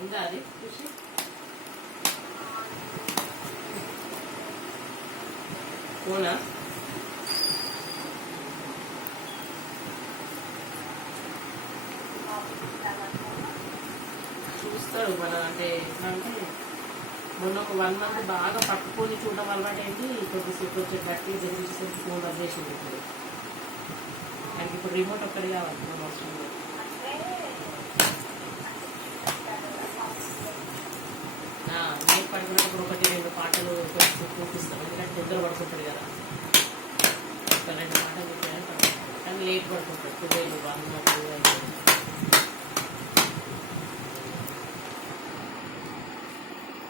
ఉందా అది చూసి ఫోనా చూస్తాడు మన అంటే ఎట్లా అంటే మొన్న ఒక 1 మంత్ బాగా పట్టుకొని చూడడం అలవాటు ఏంటి కొద్దిసేపు కొంచెం గట్టిగా జరిగించేసరికి ఫోన్ రద్దు చేసింది ఇప్పుడు ఆయనకి ఇప్పుడు రిమోట్ ఒక్కటి కావాలి ఫోన్ అవసరం లేదు నైట్ పడుకున్నప్పుడు 1-2 పాటలు చూపిస్తాం ఎందుకంటే తొందర పడుకుంటాడు కదా ఒక 2 పాటలు చూపించాలని పడుకుంటాడు కానీ లేట్ పడుకుంటాడు 12 1 2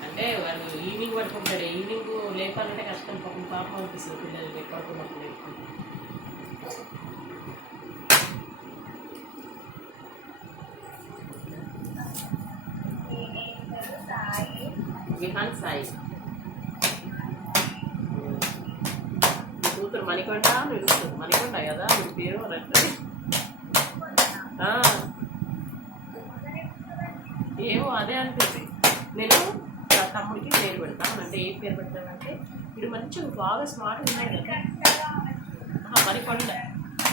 అంటే వాళ్ళు ఈవినింగ్ పడుకుంటాడు ఈవినింగ్ లేపాలంటే కష్టం పాపం అనిపిస్తుంది పిల్లలు లేక పడుకున్నప్పుడు విహాన్ సాయి కూతురు మణికొండ పిలుస్తుంది మణికొండ కదా మీ పేరు ఏమో అదే అనిపిస్తుంది నేను తమ్ముడికి పేరు పెడతాను అంటే ఏ పేరు పెడతానంటే వీడు మంచిగా బాగా స్మార్ట్ ఉన్నాయి కదా మణికొండ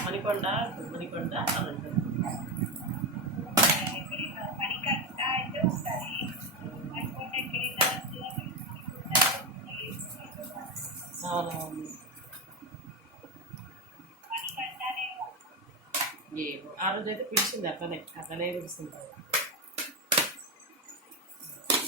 మణికొండ మణికొండ అని అంటారు ఏమో ఆ రోజు అయితే పిలిచింది అక్కనే పిలుస్తుంటారు